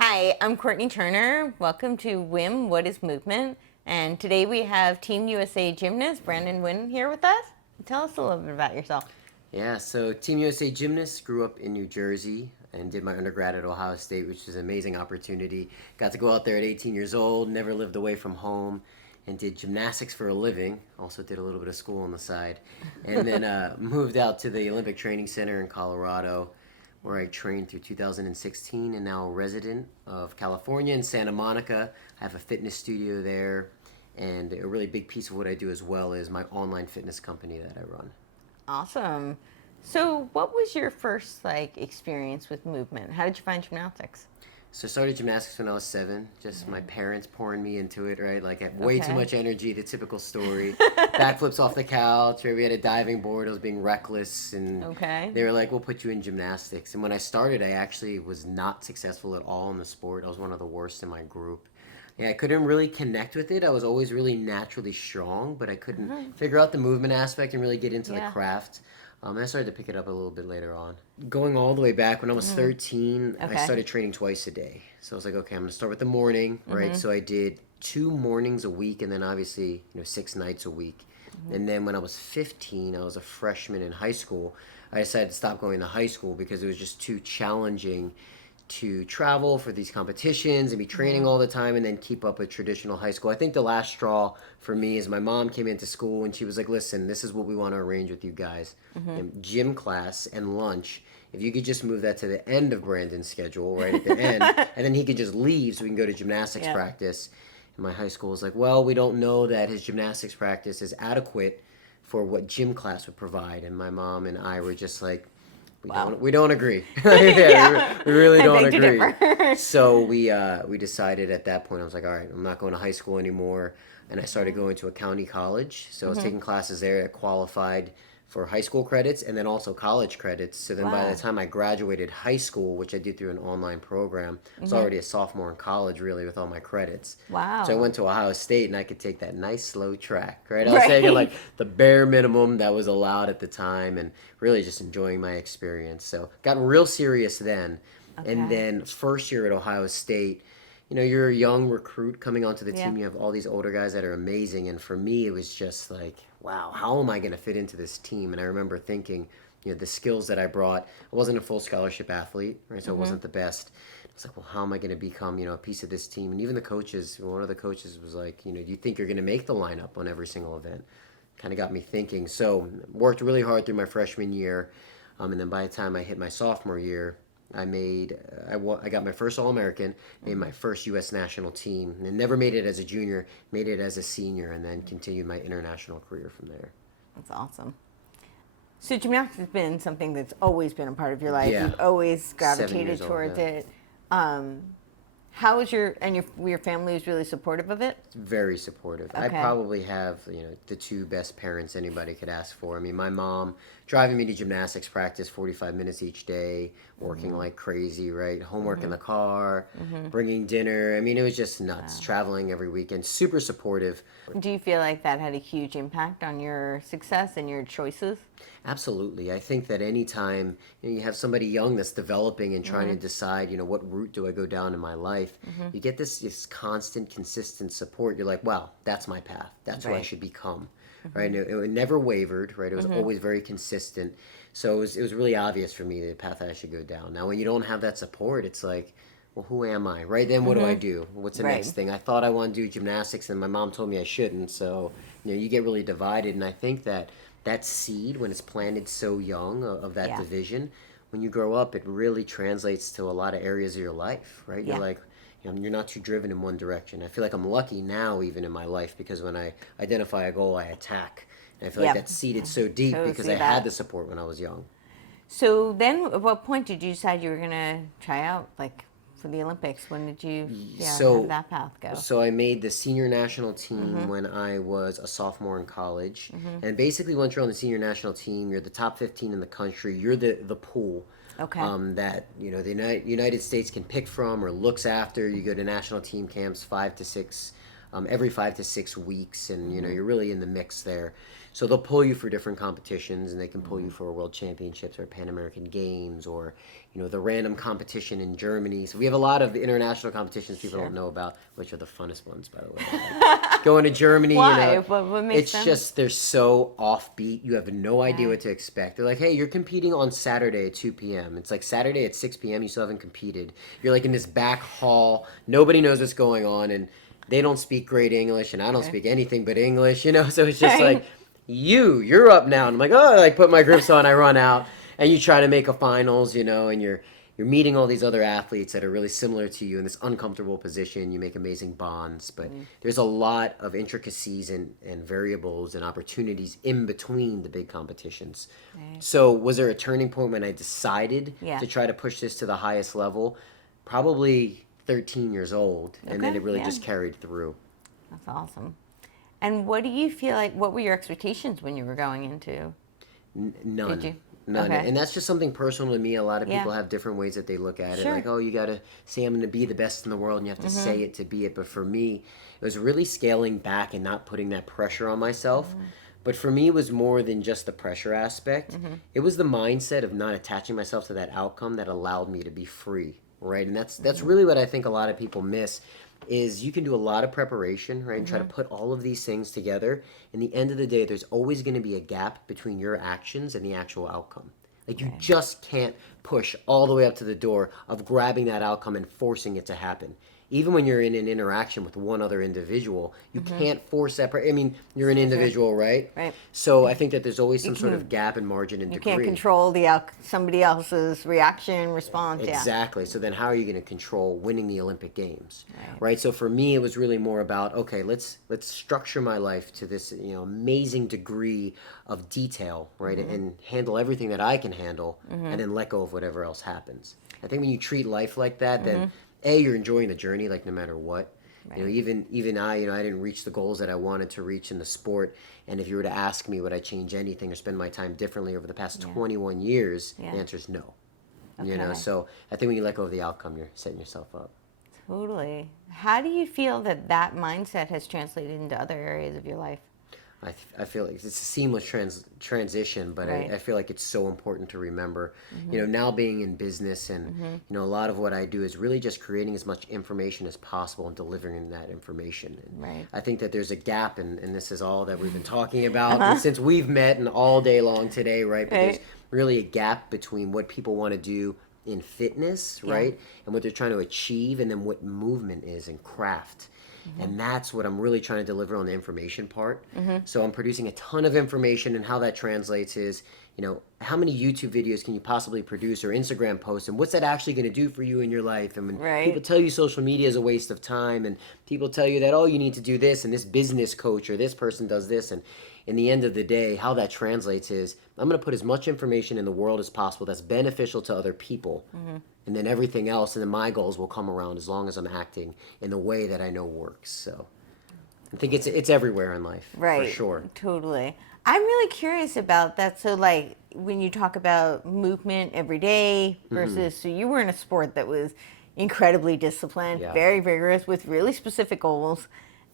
Hi, I'm Courtenay Turner. Welcome to WIM, What is Movement? And today we have Team USA gymnast Brandon Wynn here with us. Tell us a little bit about yourself. Yeah, so Team USA gymnast, grew up in New Jersey and did my undergrad at Ohio State, which was an amazing opportunity. Got to go out there at 18 years old, never lived away from home, and did gymnastics for a living. Also did a little bit of school on the side. And then moved out to the Olympic Training Center in Colorado, where I trained through 2016 and now a resident of California in Santa Monica. I have a fitness studio there, and a really big piece of what I do as well is my online fitness company that I run. Awesome. So, what was your first experience with movement? How did you find gymnastics? So I started gymnastics when I was 7. Just my parents pouring me into it, right? Like I had way too Okay. much energy, the typical story. Backflips off the couch, right? We had a diving board. I was being reckless, and Okay. they were like, "We'll put you in gymnastics." And when I started, I actually was not successful at all in the sport. I was one of the worst in my group. Yeah, I couldn't really connect with it. I was always really naturally strong, but I couldn't figure out the movement aspect and really get into the Yeah. craft. And I started to pick it up a little bit later on. Going all the way back when I was 13, I Okay. started training twice a day. So I was like, okay, I'm gonna start with the morning, right? So I did 2 mornings a week, and then obviously 6 nights a week. And then when I was 15, I was a freshman in high school. I decided to stop going to high school because it was just too challenging to travel for these competitions and be training all the time and then keep up with traditional high school. I think the last straw for me is my mom came into school and she was like, listen, this is what we want to arrange with you guys. Gym class and lunch. If you could just move that to the end of Brandon's schedule, right at the end, and then he could just leave so we can go to gymnastics Yeah. practice. And my high school was like, well, we don't know that his gymnastics practice is adequate for what gym class would provide. And my mom and I were just like, we Wow. don't agree. Yeah. we really I don't beg to agree. differ. So we decided at that point. I was like, all right, I'm not going to high school anymore, and I started going to a county college. So I was taking classes there that qualified for high school credits and then also college credits. So then by the Wow. time I graduated high school, which I did through an online program, I was already a sophomore in college really with all my credits. So I Wow. went to Ohio State and I could take that nice slow track, right? I was taking Right. like the bare minimum that was allowed at the time and really just enjoying my experience. So got real serious then. And Okay. then first year at Ohio State, you're a young recruit coming onto the Yeah. team. You have all these older guys that are amazing. And for me, it was just like, wow, how am I going to fit into this team? And I remember thinking, the skills that I brought, I wasn't a full scholarship athlete, right? So I wasn't the best. I was like, well, how am I going to become, a piece of this team? And even the coaches, one of the coaches was like, do you think you're going to make the lineup on every single event? Kind of got me thinking. So worked really hard through my freshman year. And then by the time I hit my sophomore year, I got my first All American, made my first U.S. national team, and never made it as a junior, made it as a senior, and then continued my international career from there. That's awesome. So gymnastics has been something that's always been a part of your life. Yeah, You've always 7 years gravitated old. towards Yeah. it. Um, how is your family was really supportive of it? Very supportive. I Okay. probably have, the two best parents anybody could ask for. I mean, my mom driving me to gymnastics practice 45 minutes each day, working like crazy, right? Homework in the car, bringing dinner. I mean, it was just nuts. Traveling every weekend. Super supportive. Do you feel like that had a huge impact on your success and your choices? Absolutely. I think that anytime you have somebody young that's developing and trying to decide, what route do I go down in my life, you get this constant, consistent support. You're like, wow, that's my path. That's who I Right. should become. Right. And it never wavered. Right. It was always very consistent. So it was really obvious for me the path that I should go down. Now, when you don't have that support, it's like, well, who am I? Right then, what do I do? What's the Right. next thing? I thought I wanted to do gymnastics, and my mom told me I shouldn't. So, you get really divided. And I think that seed, when it's planted so young of that Yeah. division, when you grow up, it really translates to a lot of areas of your life, right? You're Yeah. like, you're not too driven in one direction. I feel like I'm lucky now, even in my life, because when I identify a goal, I attack. And I feel like Yeah. that's seeded so deep Totally because see I had that. the support when I was young. So then, at what point did you decide you were gonna try out for the Olympics? When did you, how did So that path go? So I made the senior national team when I was a sophomore in college. And basically once you're on the senior national team, you're the top 15 in the country. You're the pool Okay. that the United States can pick from or looks after. You go to national team camps 5 to 6 every 5 to 6 weeks, and you're really in the mix there. So they'll pull you for different competitions, and they can pull you for World Championships or Pan American Games, or the random competition in Germany. So we have a lot of international competitions people don't know about, which are the funnest ones, by the way. Like going to Germany, Why? What makes it's them? just they're so offbeat. You have no idea what to expect. They're like, hey, you're competing on Saturday at 2 p.m. It's like Saturday at 6 p.m. You still haven't competed. You're like in this back hall. Nobody knows what's going on, and they don't speak great English, and I don't speak anything but English, So it's just like, you're up now. And I'm like, oh, I like put my grips on, I run out, and you try to make a finals, and you're meeting all these other athletes that are really similar to you in this uncomfortable position. You make amazing bonds, but there's a lot of intricacies and variables and opportunities in between the big competitions. Right. So was there a turning point when I decided to try to push this to the highest level? Probably 13 years old, and then it really just carried through. That's awesome. And what do you feel like, what were your expectations when you were going into? None. Did you? None. Okay. And that's just something personal to me. A lot of people have different ways that they look at it. Like, oh, you got to say I'm going to be the best in the world, and you have to say it to be it. But for me, it was really scaling back and not putting that pressure on myself. But for me, it was more than just the pressure aspect. It was the mindset of not attaching myself to that outcome that allowed me to be free, right? And that's really what I think a lot of people miss. Is you can do a lot of preparation, right, and try to put all of these things together. In the end of the day, there's always going to be a gap between your actions and the actual outcome. Like you just can't push all the way up to the door of grabbing that outcome and forcing it to happen. Even when you're in an interaction with one other individual, you can't force that. I mean, you're an individual, right? Right. So I think that there's always some sort of gap in margin and degree. You can't control somebody else's reaction, response. Exactly. So then how are you going to control winning the Olympic Games? Right. So for me, it was really more about, okay, let's structure my life to this amazing degree of detail, right? And handle everything that I can handle, and then let go of whatever else happens. I think when you treat life like that, then you're enjoying the journey, like no matter what. Right. Even I didn't reach the goals that I wanted to reach in the sport. And if you were to ask me, would I change anything or spend my time differently over the past 21 years, the answer is no. Okay. So I think when you let go of the outcome, you're setting yourself up. Totally. How do you feel that mindset has translated into other areas of your life? I feel like it's a seamless transition, but I feel like it's so important to remember. Now being in business and a lot of what I do is really just creating as much information as possible and delivering that information. And I think that there's a gap, and this is all that we've been talking about since we've met and all day long today, right? But there's really a gap between what people want to do in fitness, right, and what they're trying to achieve, and then what movement is and craft. And that's what I'm really trying to deliver on the information part. So I'm producing a ton of information, and how that translates is, how many YouTube videos can you possibly produce or Instagram posts, and what's that actually going to do for you in your life? And when people tell you social media is a waste of time, and people tell you that, oh, you need to do this, and this business coach or this person does this, and in the end of the day, how that translates is I'm going to put as much information in the world as possible that's beneficial to other people. And then everything else, and then my goals will come around as long as I'm acting in the way that I know works. So I think it's everywhere in life, for sure. Totally. I'm really curious about that. So like when you talk about movement every day versus, so you were in a sport that was incredibly disciplined, very vigorous, with really specific goals.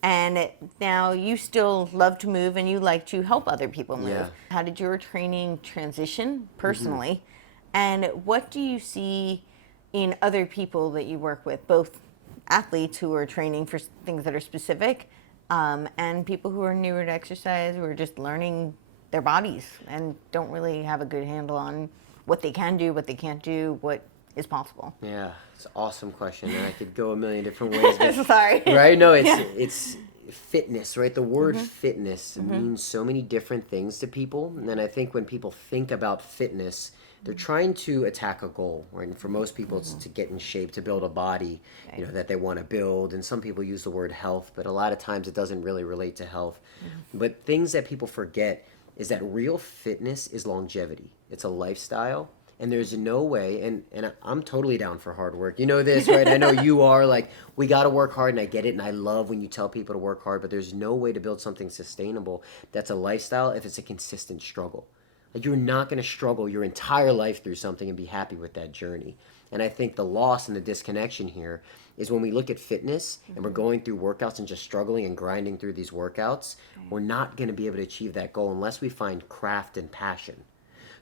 And now you still love to move, and you like to help other people move. How did your training transition personally? And what do you see in other people that you work with, both athletes who are training for things that are specific, and people who are newer to exercise, who are just learning their bodies and don't really have a good handle on what they can do, what they can't do, what is possible? Yeah, it's an awesome question, and I could go a million different ways. But, Sorry. Right? No, it's fitness, right? The word fitness means so many different things to people. And then I think when people think about fitness, they're trying to attack a goal, right? And for most people, it's to get in shape, to build a body, that they want to build. And some people use the word health, but a lot of times it doesn't really relate to health. But things that people forget is that real fitness is longevity. It's a lifestyle. And there's no way, and I'm totally down for hard work. You know this, right? I know you are. Like, we got to work hard, and I get it, and I love when you tell people to work hard, but there's no way to build something sustainable that's a lifestyle if it's a consistent struggle. Like, you're not going to struggle your entire life through something and be happy with that journey. And I think the loss and the disconnection here is when we look at fitness and we're going through workouts and just struggling and grinding through these workouts, we're not going to be able to achieve that goal unless we find craft and passion.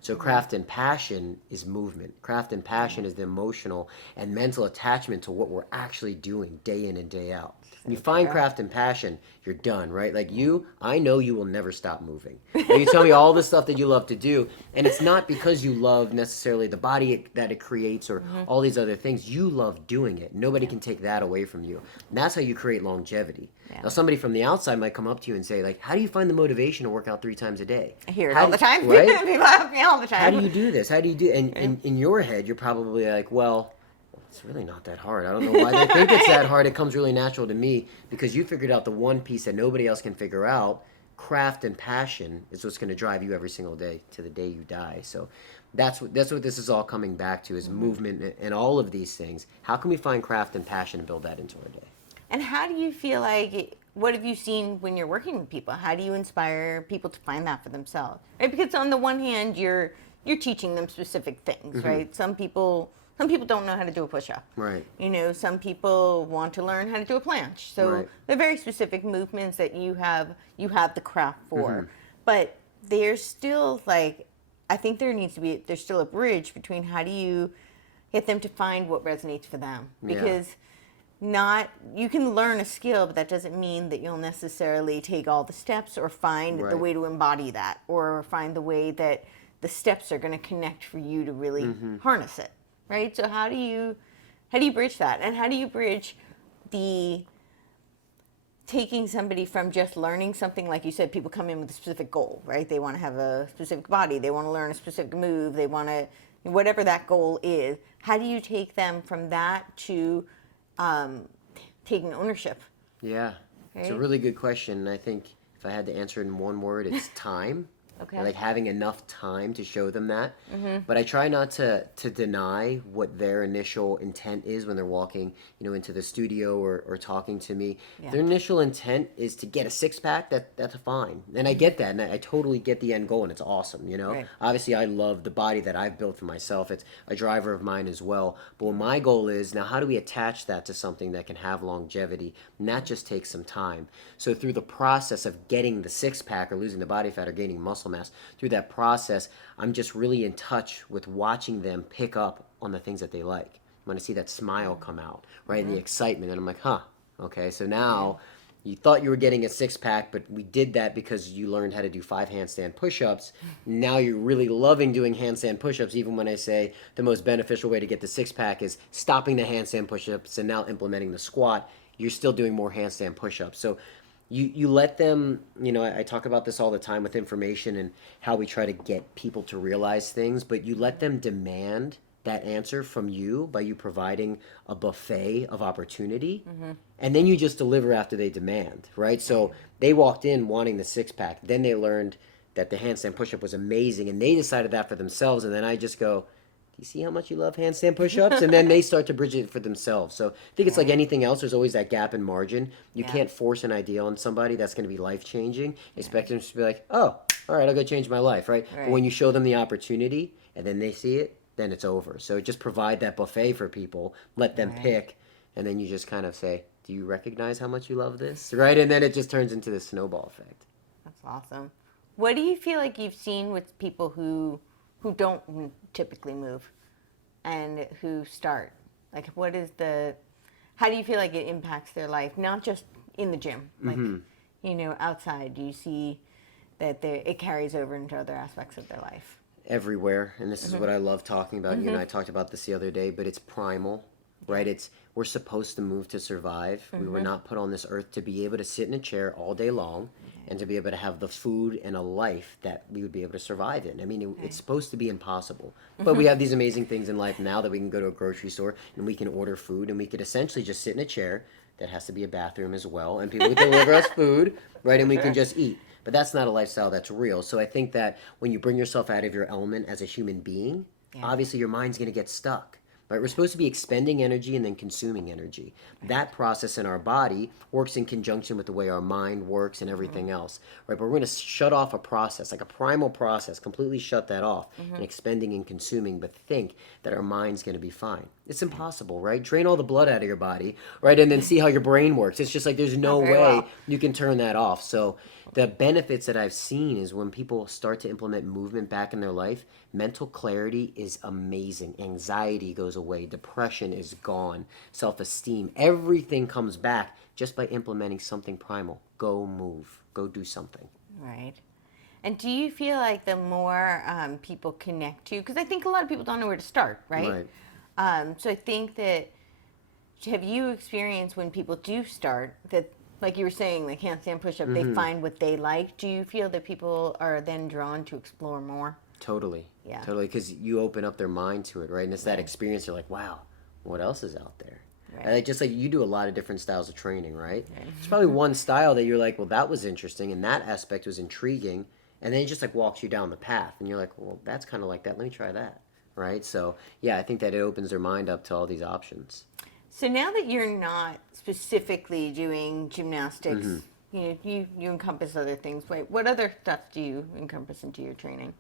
So craft and passion is movement. Craft and passion is the emotional and mental attachment to what we're actually doing day in and day out. When you find craft and passion, you're done, right? Like you, I know you will never stop moving. And you tell me all the stuff that you love to do, and it's not because you love necessarily the body that it creates or all these other things. You love doing it. Nobody can take that away from you. And that's how you create longevity. Now, somebody from the outside might come up to you and say, like, how do you find the motivation to work out 3 times a day? I hear it all the time. Right? People ask me all the time. How do you do this? How do you do? And in your head, you're probably like, well, it's really not that hard. I don't know why they think it's that hard. It comes really natural to me because you figured out the one piece that nobody else can figure out. Craft and passion is what's going to drive you every single day to the day you die. So that's what this is all coming back to is movement and all of these things. How can we find craft and passion and build that into our day? And how do you feel like, what have you seen when you're working with people? How do you inspire people to find that for themselves? Right? Because on the one hand, you're teaching them specific things, right? Some people don't know how to do a push-up. Right. You know, some people want to learn how to do a planche. So they're very specific movements that you have the craft for. But there's still like, I think there's still a bridge between how do you get them to find what resonates for them. Because you can learn a skill, but that doesn't mean that you'll necessarily take all the steps or find the way to embody that or find the way that the steps are going to connect for you to really harness it. Right? So how do you bridge that? And how do you bridge the taking somebody from just learning something, like you said, people come in with a specific goal, right? They want to have a specific body, they want to learn a specific move, they want to, whatever that goal is, how do you take them from that to taking ownership? Yeah, it's a really good question. And I think if I had to answer it in one word, it's time. Okay. Like having enough time to show them that. But I try not to deny what their initial intent is when they're walking, into the studio or talking to me. Their initial intent is to get a six-pack. That's fine. And I get that. And I totally get the end goal, and it's awesome, Right. Obviously, I love the body that I've built for myself. It's a driver of mine as well. But what my goal is, now how do we attach that to something that can have longevity? And that just takes some time. So through the process of getting the six-pack or losing the body fat or gaining muscle mass, through that process, I'm just really in touch with watching them pick up on the things that they like. When I see that smile come out, right, and the excitement, and I'm like, okay, so now you thought you were getting a six-pack, but we did that because you learned how to do 5 handstand push-ups. Now you're really loving doing handstand push-ups, even when I say the most beneficial way to get the six-pack is stopping the handstand push-ups and now implementing the squat. You're still doing more handstand push-ups. So you let them, I talk about this all the time with information and how we try to get people to realize things, but you let them demand that answer from you by you providing a buffet of opportunity, and then you just deliver after they demand, right? So they walked in wanting the six-pack, then they learned that the handstand push-up was amazing, and they decided that for themselves, and then I just go, do you see how much you love handstand push-ups? And then they start to bridge it for themselves. So I think it's like anything else. There's always that gap in margin. You can't force an idea on somebody that's going to be life-changing. Expect them to be like, oh, all right, I'll go change my life, right? But when you show them the opportunity and then they see it, then it's over. So just provide that buffet for people. Let them pick. And then you just kind of say, do you recognize how much you love this? Right? And then it just turns into this snowball effect. That's awesome. What do you feel like you've seen with people who don't typically move and who start? Like, how do you feel like it impacts their life? Not just in the gym, like, outside. Do you see that it carries over into other aspects of their life? Everywhere. And this is what I love talking about. You and I talked about this the other day, but it's primal, right? We're supposed to move to survive. We were not put on this earth to be able to sit in a chair all day long and to be able to have the food and a life that we would be able to survive in. I mean, it's supposed to be impossible. But we have these amazing things in life now that we can go to a grocery store and we can order food and we could essentially just sit in a chair that has to be a bathroom as well, and people would deliver us food, right? And we can just eat. But that's not a lifestyle that's real. So I think that when you bring yourself out of your element as a human being, obviously your mind's going to get stuck. Right? We're supposed to be expending energy and then consuming energy. That process in our body works in conjunction with the way our mind works and everything else. Right? But we're going to shut off a process, like a primal process, completely shut that off and expending and consuming, but think that our mind's going to be fine. It's impossible, right? Drain all the blood out of your body, right? And then see how your brain works. It's just like there's no very way well. you can turn that off. So the benefits that I've seen is when people start to implement movement back in their life, mental clarity is amazing. Anxiety goes away. Depression is gone. Self-esteem, everything comes back just by implementing something primal. Go move. Go do something. Right. And do you feel like the more people connect to, because I think a lot of people don't know where to start, right? So I think that, have you experienced when people do start that, like you were saying, like handstand push-up, they find what they like? Do you feel that people are then drawn to explore more? Totally. Yeah. Totally. Because you open up their mind to it, right? And it's that experience. You're like, wow, what else is out there? Right. And like, just like you do a lot of different styles of training, right? There's probably one style that you're like, well, that was interesting, and that aspect was intriguing, and then it just like walks you down the path, and you're like, well, that's kind of like that. Let me try that, right? So yeah, I think that it opens their mind up to all these options. So now that you're not specifically doing gymnastics, you encompass other things. Wait, what other stuff do you encompass into your training?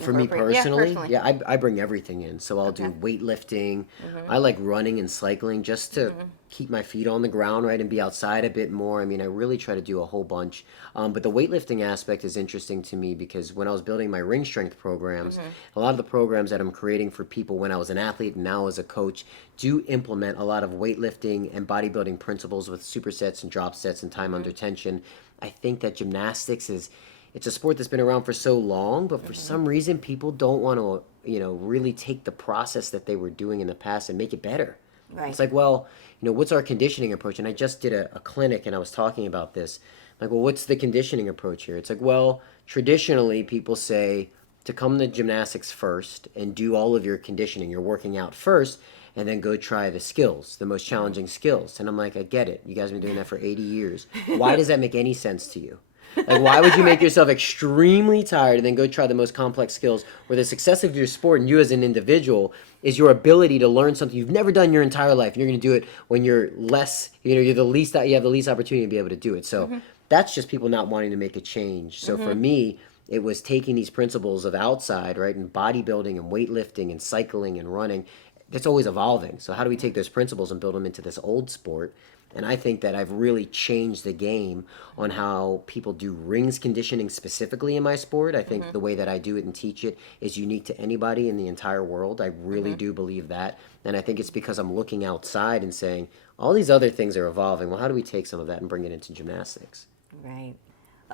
For me Incorporate- personally, yeah, I bring everything in. So I'll do weightlifting. I like running and cycling just to keep my feet on the ground, right, and be outside a bit more. I mean, I really try to do a whole bunch. But the weightlifting aspect is interesting to me because when I was building my ring strength programs, a lot of the programs that I'm creating for people when I was an athlete and now as a coach do implement a lot of weightlifting and bodybuilding principles with supersets and drop sets and time under tension. I think that gymnastics is, it's a sport that's been around for so long, but for some reason people don't want to, really take the process that they were doing in the past and make it better. Right. It's like, well, what's our conditioning approach? And I just did a clinic and I was talking about this. Like, well, what's the conditioning approach here? It's like, well, traditionally people say to come to gymnastics first and do all of your conditioning, your working out first, and then go try the skills, the most challenging skills. And I'm like, I get it. You guys have been doing that for 80 years. Why does that make any sense to you? Like, why would you make yourself extremely tired and then go try the most complex skills where the success of your sport and you as an individual is your ability to learn something you've never done your entire life. And you're going to do it when you're less, you're the least, you have the least opportunity to be able to do it. So that's just people not wanting to make a change. So for me, it was taking these principles of outside, right, and bodybuilding and weightlifting and cycling and running. That's always evolving. So how do we take those principles and build them into this old sport? And I think that I've really changed the game on how people do rings conditioning specifically in my sport. I think the way that I do it and teach it is unique to anybody in the entire world. I really do believe that. And I think it's because I'm looking outside and saying, all these other things are evolving. Well, how do we take some of that and bring it into gymnastics? Right.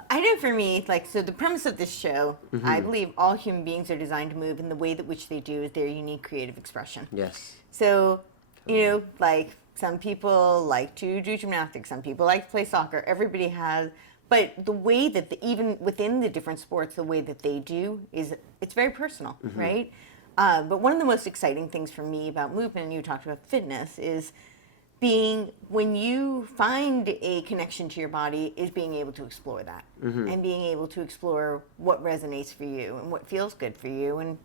I know for me, so the premise of this show, I believe all human beings are designed to move, and the way that which they do is their unique creative expression. Yes. So, some people like to do gymnastics, some people like to play soccer. Everybody has, but the way that even within the different sports, the way that they do it's very personal, right? But one of the most exciting things for me about movement, and you talked about fitness, is when you find a connection to your body, is being able to explore that and being able to explore what resonates for you and what feels good for you and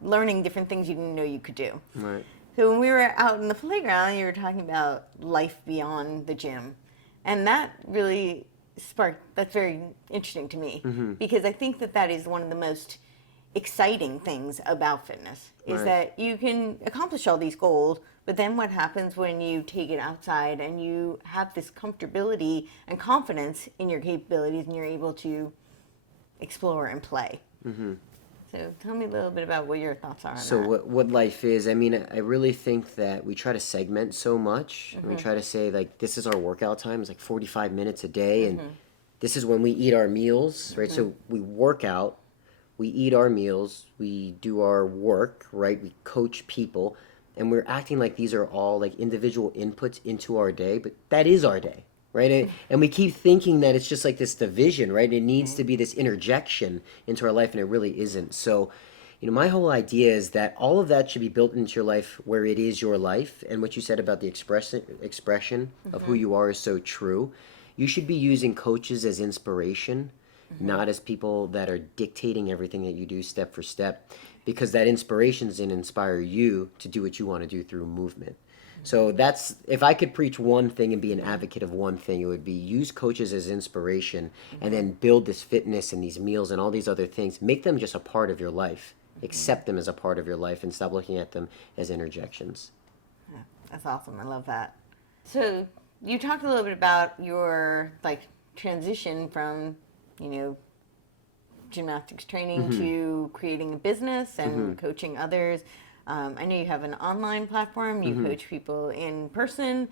learning different things you didn't know you could do. Right. So when we were out in the playground, you were talking about life beyond the gym. And that really that's very interesting to me because I think that is one of the most exciting things about fitness is that you can accomplish all these goals, but then what happens when you take it outside and you have this comfortability and confidence in your capabilities and you're able to explore and play. So tell me a little bit about what your thoughts are on So that. what life is, I mean, I really think that we try to segment so much. And we try to say, like, this is our workout time. It's like 45 minutes a day. And this is when we eat our meals, right? So we work out, we eat our meals, we do our work, right? We coach people. And we're acting like these are all, like, individual inputs into our day. But that is our day, right? And we keep thinking that it's just like this division, right? It needs to be this interjection into our life, and it really isn't. So, my whole idea is that all of that should be built into your life where it is your life. And what you said about the expression of who you are is so true. You should be using coaches as inspiration, not as people that are dictating everything that you do step for step. because that inspiration is going to inspire you to do what you want to do through movement. So that's, if I could preach one thing and be an advocate of one thing, it would be use coaches as inspiration and then build this fitness and these meals and all these other things. Make them just a part of your life. Accept them as a part of your life and stop looking at them as interjections. Yeah, that's awesome. I love that. So you talked a little bit about your transition from, gymnastics training to creating a business and coaching others. I know you have an online platform. You coach people in person.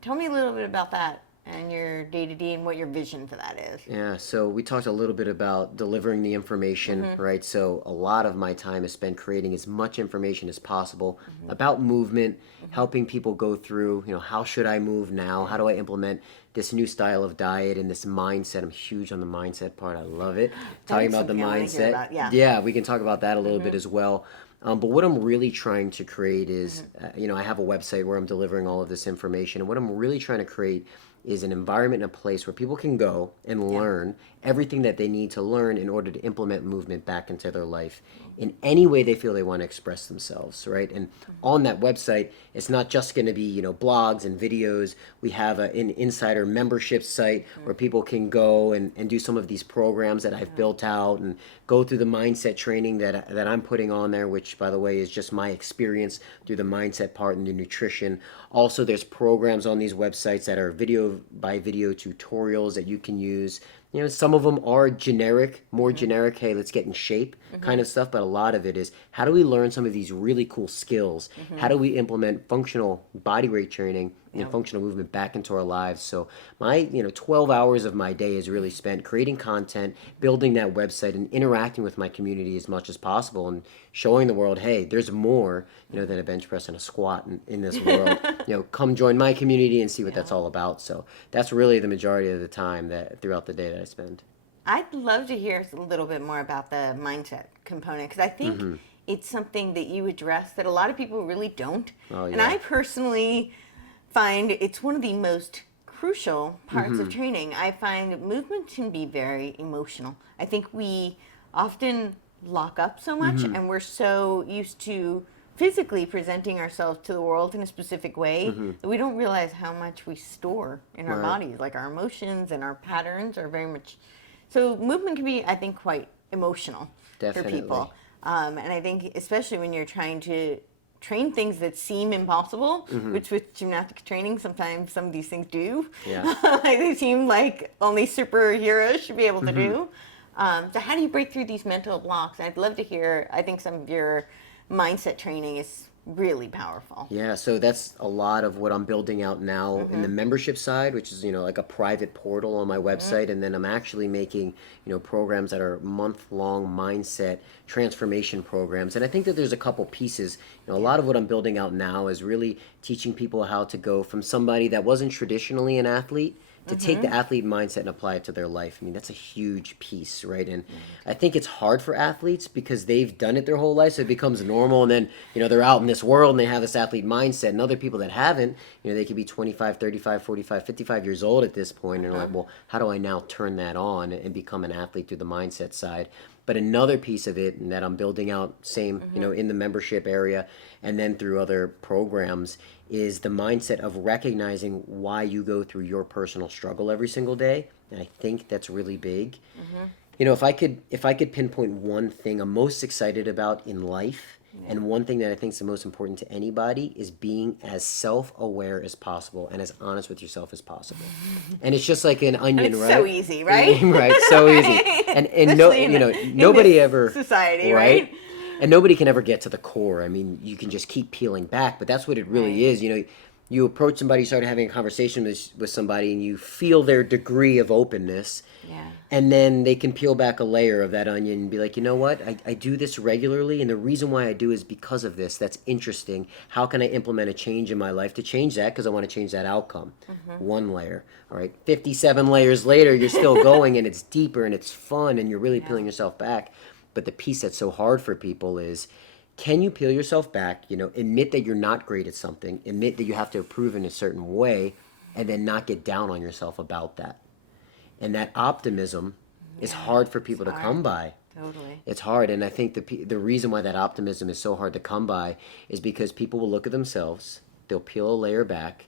Tell me a little bit about that and your day-to-day and what your vision for that is. Yeah, so we talked a little bit about delivering the information, right? So a lot of my time is spent creating as much information as possible about movement, helping people go through, how should I move now? How do I implement this new style of diet and this mindset? I'm huge on the mindset part. I love it. Talking about the mindset. Yeah, we can talk about that a little bit as well. But what I'm really trying to create is, I have a website where I'm delivering all of this information. And what I'm really trying to create is an environment and a place where people can go and learn everything that they need to learn in order to implement movement back into their life in any way they feel they want to express themselves, right? And on that website, it's not just going to be, blogs and videos. We have an insider membership site where people can go and do some of these programs that I've built out and go through the mindset training that I'm putting on there, which, by the way, is just my experience through the mindset part and the nutrition. Also, there's programs on these websites that are video by video tutorials that you can use. Some of them are generic, more generic, hey, let's get in shape kind of stuff, but a lot of it is, how do we learn some of these really cool skills? How do we implement functional body weight training and functional movement back into our lives? So my, 12 hours of my day is really spent creating content, building that website, and interacting with my community as much as possible and showing the world, hey, there's more, than a bench press and a squat in this world. Come join my community and see what that's all about. So that's really the majority of the time that throughout the day that I spend. I'd love to hear a little bit more about the mindset component, because I think it's something that you address that a lot of people really don't. Oh, yeah. And I personally find it's one of the most crucial parts of training. I find movement can be very emotional. I think we often lock up so much and we're so used to physically presenting ourselves to the world in a specific way that we don't realize how much we store in our bodies. Like our emotions and our patterns are very much... So movement can be, I think, quite emotional for people. And I think especially when you're trying to train things that seem impossible, which with gymnastics training, sometimes some of these things do. Yeah. They seem like only superheroes should be able to do. So how do you break through these mental blocks? I'd love to hear, I think some of your mindset training is really powerful. Yeah, so that's a lot of what I'm building out now in the membership side, which is, like a private portal on my website. And then I'm actually making, programs that are month-long mindset transformation programs. And I think that there's a couple pieces. A lot of what I'm building out now is really teaching people how to go from somebody that wasn't traditionally an athlete to take the athlete mindset and apply it to their life. I mean, that's a huge piece, right? And I think it's hard for athletes because they've done it their whole life, so it becomes normal. And then, they're out in this world and they have this athlete mindset. And other people that haven't, they could be 25, 35, 45, 55 years old at this point. And they're like, well, how do I now turn that on and become an athlete through the mindset side? But another piece of it, and that I'm building out, same, in the membership area and then through other programs, is the mindset of recognizing why you go through your personal struggle every single day. And I think that's really big. If I could pinpoint one thing I'm most excited about in life, and one thing that I think is the most important to anybody, is being as self-aware as possible and as honest with yourself as possible. And it's just like an onion, it's right? So easy, right? Right, so easy. And nobody ever society, right? And nobody can ever get to the core. I mean, you can just keep peeling back, but that's what it really is. You approach somebody, start having a conversation with somebody, and you feel their degree of openness. Yeah. And then they can peel back a layer of that onion and be like, you know what? I do this regularly, and the reason why I do is because of this. That's interesting. How can I implement a change in my life to change that? Because I want to change that outcome. One layer. All right. 57 layers later, you're still going, and it's deeper, and it's fun, and you're really peeling yourself back. But the piece that's so hard for people is, can you peel yourself back, admit that you're not great at something, admit that you have to improve in a certain way, and then not get down on yourself about that. And that optimism is hard for people to come by. Totally. It's hard, and I think the reason why that optimism is so hard to come by is because people will look at themselves, they'll peel a layer back,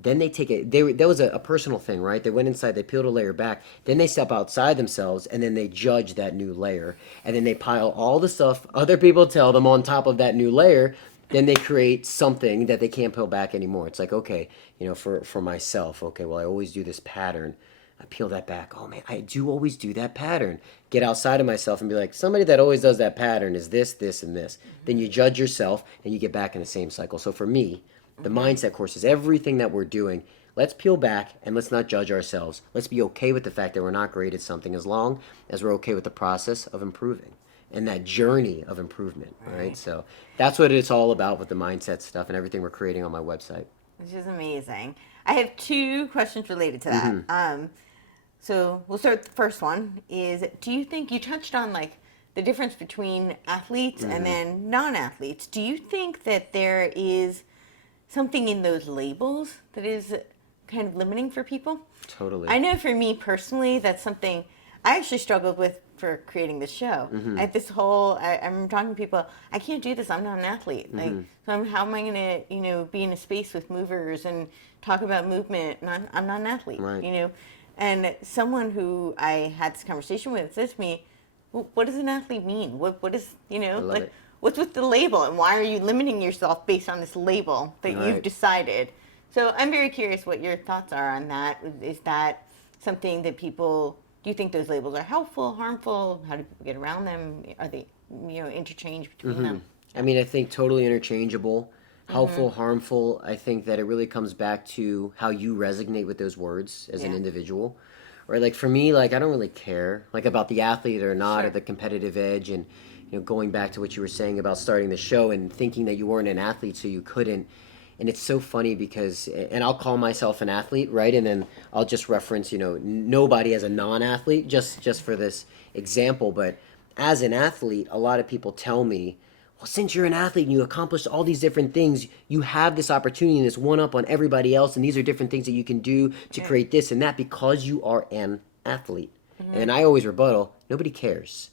then they take it. That was a personal thing, right? They went inside, they peeled a layer back, then they step outside themselves, and then they judge that new layer, and then they pile all the stuff other people tell them on top of that new layer. Then they create something that they can't peel back anymore. It's like, okay, for myself, okay, well, I always do this pattern. I peel that back. Oh man, I do always do that pattern. Get outside of myself and be like, somebody that always does that pattern is this, this, and this. Then you judge yourself and you get back in the same cycle. So for me, the mindset course is everything that we're doing. Let's peel back and let's not judge ourselves. Let's be okay with the fact that we're not great at something as long as we're okay with the process of improving and that journey of improvement, right? So that's what it's all about with the mindset stuff and everything we're creating on my website. Which is amazing. I have two questions related to that. So we'll start with the first one is, do you think you touched on like the difference between athletes and then non-athletes? Do you think that there is something in those labels that is kind of limiting for people? Totally. I know for me personally, that's something I actually struggled with for creating this show. I had this whole, I'm talking to people, I can't do this, I'm not an athlete. Like, so how am I going to, be in a space with movers and talk about movement? And I'm not an athlete, Right. And someone who I had this conversation with said to me, well, what does an athlete mean? What is, like, it. what's with the label, and why are you limiting yourself based on this label that you've Right. decided? So I'm very curious what your thoughts are on that. Is that something that people, do you think those labels are helpful, harmful? How do people get around them? Are they, interchange between them? I mean, I think totally interchangeable. Helpful, harmful. I think that it really comes back to how you resonate with those words as an individual. Right? Like for me, like I don't really care like about the athlete or not or the competitive edge and going back to what you were saying about starting the show and thinking that you weren't an athlete so you couldn't. And it's so funny because, and I'll call myself an athlete, right? And then I'll just reference, nobody as a non-athlete, just for this example. But as an athlete, a lot of people tell me, well, since you're an athlete and you accomplished all these different things, you have this opportunity and this one up on everybody else. And these are different things that you can do to create this and that because you are an athlete. And I always rebuttal, nobody cares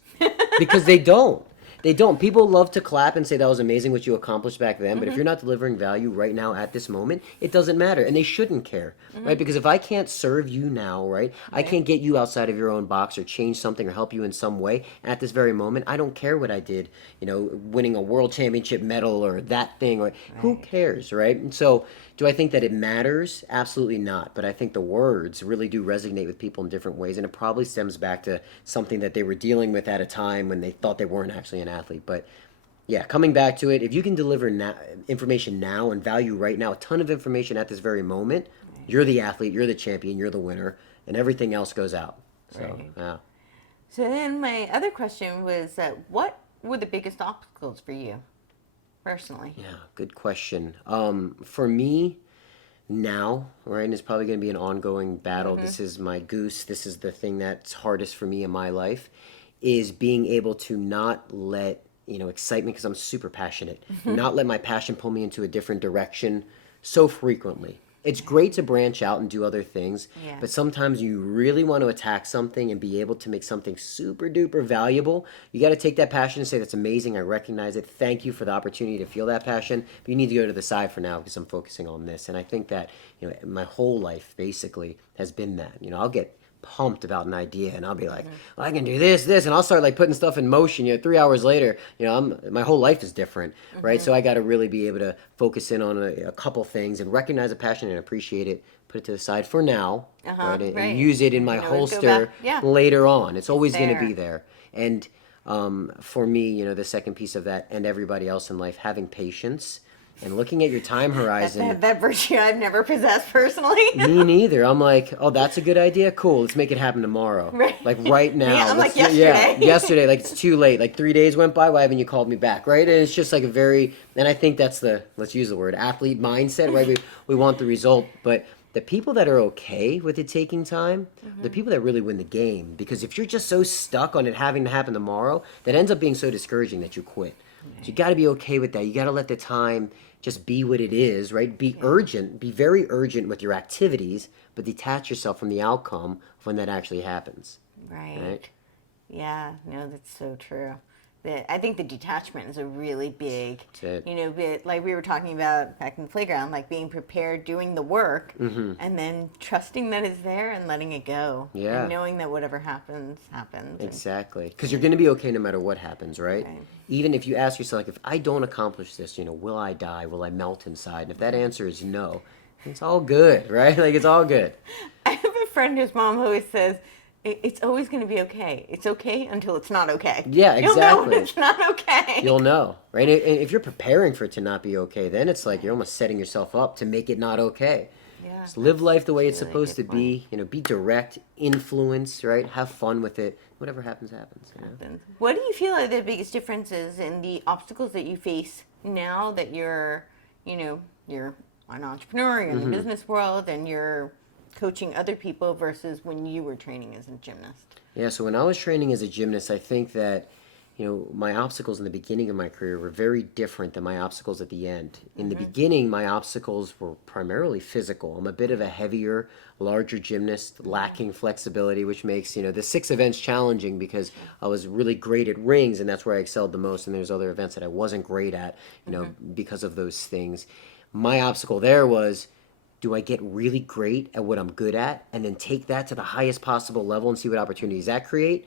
because they don't. They don't. People love to clap and say that was amazing what you accomplished back then, but if you're not delivering value right now at this moment, it doesn't matter. And they shouldn't care, right? Because if I can't serve you now, right, I can't get you outside of your own box or change something or help you in some way at this very moment. I don't care what I did, winning a world championship medal or that thing, or who cares, right? And so do I think that it matters? Absolutely not. But I think the words really do resonate with people in different ways. And it probably stems back to something that they were dealing with at a time when they thought they weren't actually an athlete. But yeah, coming back to it, if you can deliver information now and value right now, a ton of information at this very moment, you're the athlete, you're the champion, you're the winner, and everything else goes out. So, yeah. So then my other question was, what were the biggest obstacles for you personally? Yeah, good question. For me, now, right, and it's probably going to be an ongoing battle. This is my goose. This is the thing that's hardest for me in my life, is being able to not let, excitement, because I'm super passionate, not let my passion pull me into a different direction so frequently. It's great to branch out and do other things, but sometimes you really want to attack something and be able to make something super duper valuable. You got to take that passion and say, that's amazing. I recognize it. Thank you for the opportunity to feel that passion. But you need to go to the side for now because I'm focusing on this. And I think that, my whole life basically has been that. I'll get pumped about an idea and I'll be like, well, I can do this, and I'll start like putting stuff in motion. 3 hours later, my whole life is different, right? So I got to really be able to focus in on a couple things and recognize a passion and appreciate it, put it to the side for now, right? And use it in my holster later on. It's always going to be there. And for me, the second piece of that, and everybody else in life, having patience and looking at your time horizon. That virtue I've never possessed personally. Me neither. I'm like, oh, that's a good idea. Cool. Let's make it happen tomorrow. Right. Like right now. Yeah, I'm like yesterday. Yeah, yesterday. Like it's too late. Like 3 days went by. Why haven't you called me back? Right. And it's just like and I think that's let's use the word athlete mindset, right? We want the result. But the people that are okay with it taking time, the people that really win the game. Because if you're just so stuck on it having to happen tomorrow, that ends up being so discouraging that you quit. So you got to be okay with that. You got to let the time just be what it is, right? Be urgent, be very urgent with your activities, but detach yourself from the outcome of when that actually happens. Right. Yeah, no, that's so true. I think the detachment is a really big, That's it. bit like we were talking about back in the playground, like being prepared, doing the work, Mm-hmm. and then trusting that it's there and letting it go, and Yeah. knowing that whatever happens, happens. Exactly. Because you're going to be okay no matter what happens, right? Right. Even if you ask yourself, like, if I don't accomplish this, will I die? Will I melt inside? And if that answer is no, it's all good, right? Like, it's all good. I have a friend whose mom always says, It's always going to be okay. It's okay until it's not okay. Yeah, You'll know when exactly. it's not okay." You'll know, right? And if you're preparing for it to not be okay, then it's like you're almost setting yourself up to make it not okay. Yeah, Just live life the way it's really supposed to good point. be. Be direct, influence, right? Have fun with it. Whatever happens, happens. What do you feel are the biggest differences in the obstacles that you face now that you're an entrepreneur, you're in the business world, and you're coaching other people versus when you were training as a gymnast? Yeah, so when I was training as a gymnast, I think that, my obstacles in the beginning of my career were very different than my obstacles at the end. In the beginning, my obstacles were primarily physical. I'm a bit of a heavier, larger gymnast, lacking flexibility, which makes, the 6 events challenging because I was really great at rings and that's where I excelled the most. And there's other events that I wasn't great at, because of those things. My obstacle there was, do I get really great at what I'm good at and then take that to the highest possible level and see what opportunities that creates,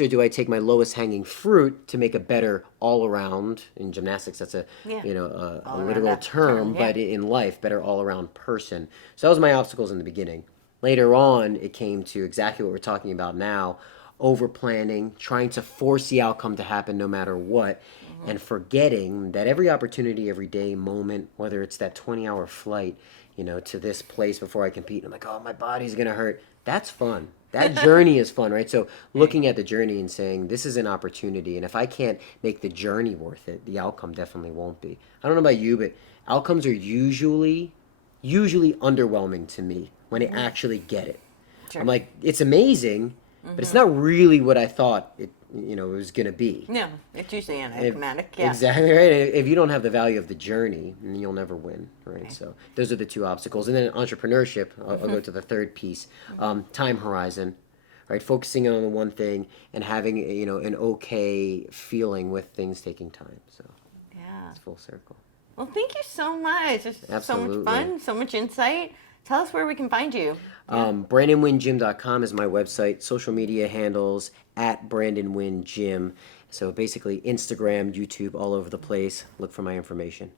or do I take my lowest hanging fruit to make a better all around? In gymnastics, that's a a literal term, yeah. but in life, better all around person. So that was my obstacles in the beginning. Later on, it came to exactly what we're talking about now: over planning, trying to force the outcome to happen no matter what, and forgetting that every opportunity, every day, moment, whether it's that 20-hour flight, to this place before I compete, and I'm like, oh, my body's gonna hurt. That's fun. That journey is fun, right? So looking at the journey and saying, this is an opportunity, and if I can't make the journey worth it, the outcome definitely won't be. I don't know about you, but outcomes are usually underwhelming to me when I actually get it. Sure. I'm like, it's amazing, but it's not really what I thought it was gonna be. No, it's usually anticlimactic. Yeah. Exactly right. If you don't have the value of the journey, then you'll never win, right? Okay. So those are the 2 obstacles. And then entrepreneurship, I'll go to the third piece, time horizon, right? Focusing on the one thing and having an okay feeling with things taking time. So Yeah. it's full circle. Well, thank you so much. It's so Absolutely. much fun, so much insight. Tell us where we can find you. BrandonWynnGym.com is my website. Social media handles at Brandon Wynn Gym. So basically Instagram, YouTube, all over the place. Look for my information.